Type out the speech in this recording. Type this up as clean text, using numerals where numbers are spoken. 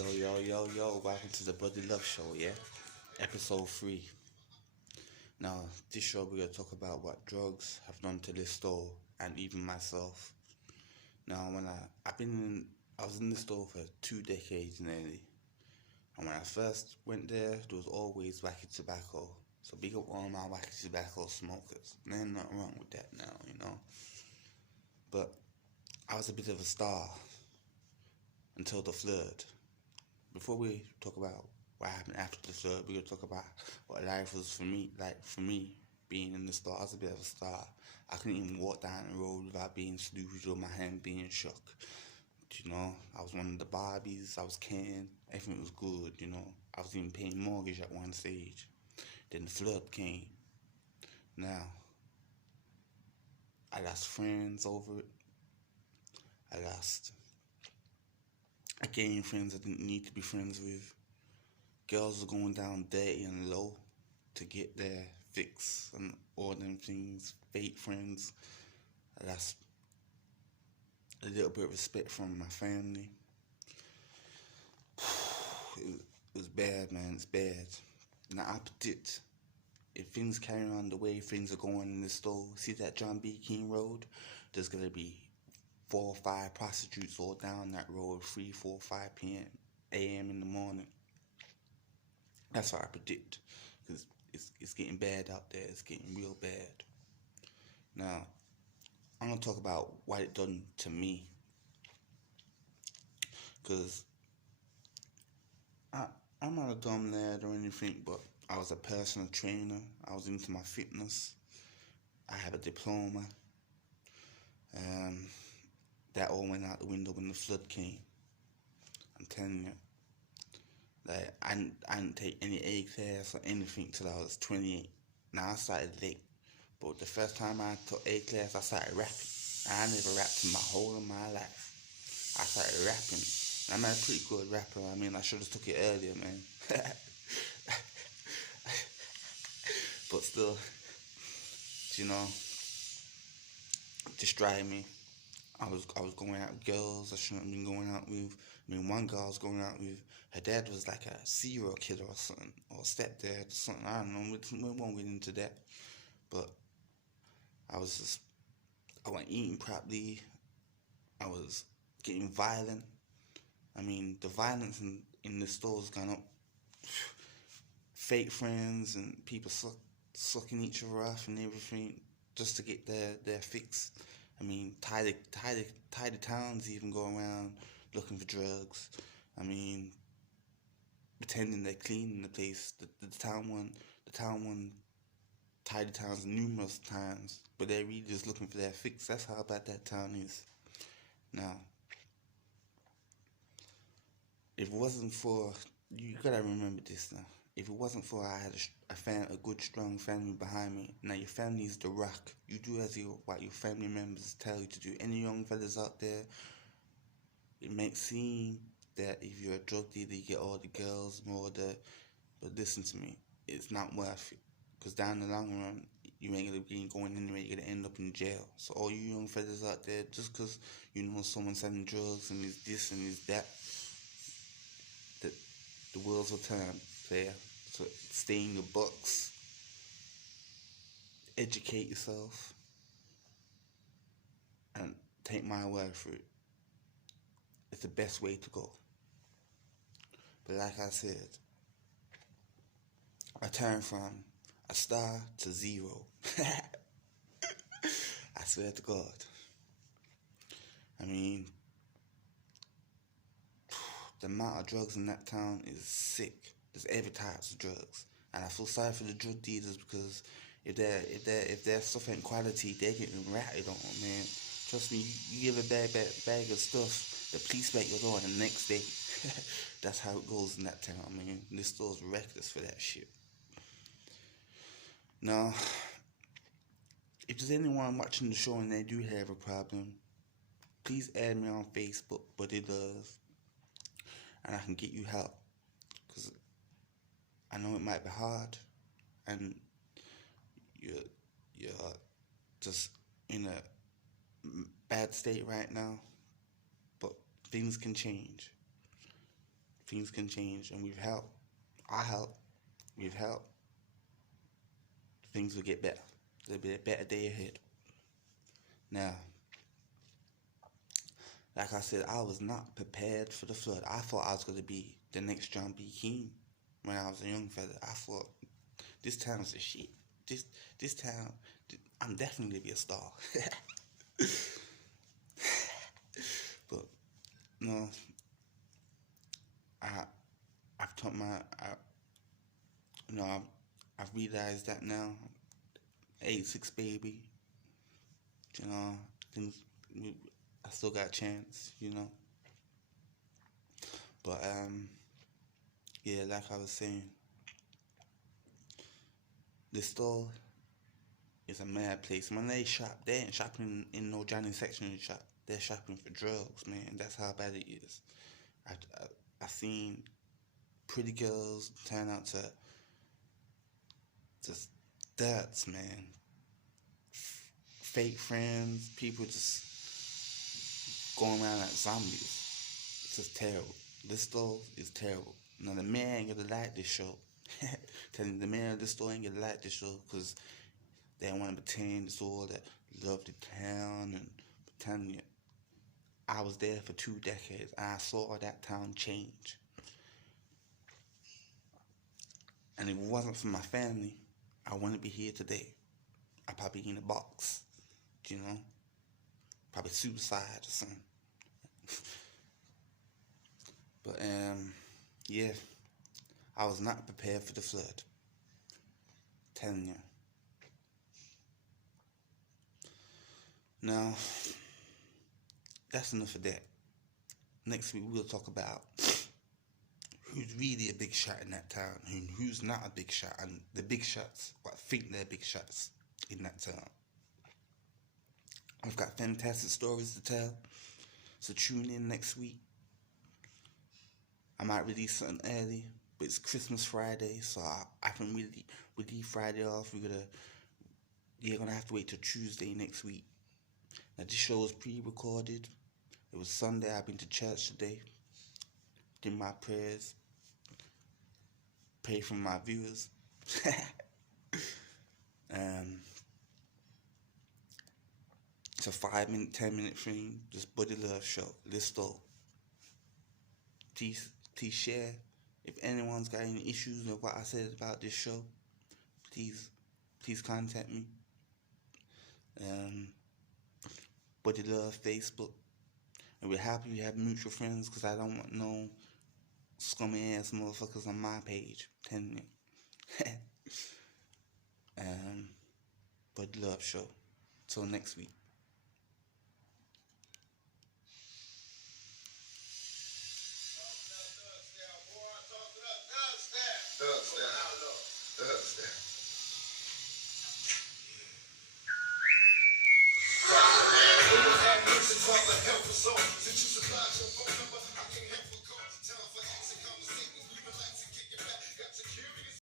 Yo, welcome to the Brother Love Show, yeah? Episode 3. Now, this show we're gonna talk about what drugs have done to this store and even myself. Now, I was in the store for 2 decades nearly. And when I first went there was always wacky tobacco. So big up all my wacky tobacco smokers. There's nothing wrong with that now. But I was a bit of a star until the flood. Before we talk about what happened after the flood, we're gonna talk about what life was for me. Like for me, being in the store, I was a bit of a star. I couldn't even walk down the road without being saluted or my hand being shook. I was one of the Barbies. I was canned. Everything was good. I was even paying mortgage at one stage. Then the flood came. Now, I lost friends over it. I gained friends I didn't need to be friends with. Girls are going down dirty and low to get their fix and all them things. Fake friends. I lost a little bit of respect from my family. It was bad, man. It's bad. Now I predict if things carry on the way things are going in the store, see that John B. King Road? There's gonna be 4 or 5 prostitutes all down that road, 3, 4, 5 p.m. a.m. in the morning. That's what I predict, because it's getting bad out there. It's getting real bad. Now, I'm gonna talk about what it done to me, because I'm not a dumb lad or anything, but I was a personal trainer. I was into my fitness. I have a diploma. That all went out the window when the flood came. I'm telling you. Like, I didn't take any A class or anything till I was 28. Now I started late, but the first time I took A class, I started rapping. I never rapped in my whole of my life. I started rapping. I'm a pretty good rapper. I mean, I should have took it earlier, man. But still, you know, distract me. I was going out with girls I shouldn't have been going out with. I mean, one girl I was going out with, her dad was like a serial killer or something, or stepdad or something. I don't know. We won't get into that. But I wasn't eating properly. I was getting violent. I mean, the violence in the store has gone up. Fake friends and people sucking each other off and everything just to get their fix. I mean, tidy towns even go around looking for drugs. I mean, pretending they're cleaning the place. The town won tidy towns numerous times, but they're really just looking for their fix. That's how bad that town is. Now, if it wasn't for, you gotta remember this now. If it wasn't for I had a good, strong family behind me. Now your family is the rock. You do what your family members tell you to do. Any young fellas out there, it may seem that if you're a drug dealer, you get all the girls, but listen to me, it's not worth it. Because down the long run, you ain't gonna be going anywhere. You're gonna end up in jail. So all you young fellas out there, just because you know someone selling drugs and is this and is that, the wheels will turn, player. So stay in your books, educate yourself, and take my word for it. It's the best way to go. But like I said, I turned from a star to zero. I swear to God. I mean, the amount of drugs in that town is sick. There's every type of drugs, and I feel sorry for the drug dealers, because if their stuff ain't quality, they're getting ratted on, man. Trust me, you give a bag of stuff, the police back your door the next day. That's how it goes in that town, man. This store's reckless for that shit. Now, if there's anyone watching the show and they do have a problem, please add me on Facebook, but it does, and I can get you help. Because I know it might be hard, and you're just in a bad state right now, but things can change. things can change, and we've helped. I help. We've helped. Things will get better. There'll be a better day ahead. Now, like I said, I was not prepared for the flood. I thought I was going to be the next John B. King when I was a young fella. I thought, this town's a shit. This town, I'm definitely going to be a star. But, no, I, I've taught I've realized that now. 86 baby, you know, things, I still got a chance, But, yeah, like I was saying, the store is a mad place. When they shop, they ain't shopping in no Johnny section shop. They're shopping for drugs, man. That's how bad it is. I seen pretty girls turn out to just duds, man. Fake friends, people just going around like zombies. It's just terrible. This store is terrible. Now the man ain't gonna like this show. Telling the man of this store ain't gonna like this show because they don't want to pretend it's all that love the town and pretending it. I was there for 2 decades and I saw that town change. And if it wasn't for my family, I wouldn't be here today. I'd probably be in a box, probably suicide or something. But yeah, I was not prepared for the flood. Telling you. Now, that's enough of that. Next week we'll talk about who's really a big shot in that town and who's not a big shot, and the big shots, what think they're big shots in that town. I've got fantastic stories to tell, so tune in next week. I might release something early, but it's Christmas Friday, so I can really leave Friday off. You're gonna have to wait till Tuesday next week. Now this show is pre-recorded. It was Sunday. I've been to church today. Did my prayers. Pray for my viewers. It's a 5-minute, 10-minute thing. Just Buddy Love Show. Listo. Please share. If anyone's got any issues with what I said about this show, please contact me. Buddy Love Facebook. And we're happy we have mutual friends because I don't want no scummy ass motherfuckers on my page. Telling you. Buddy Love Show. Till next week. Dubstep.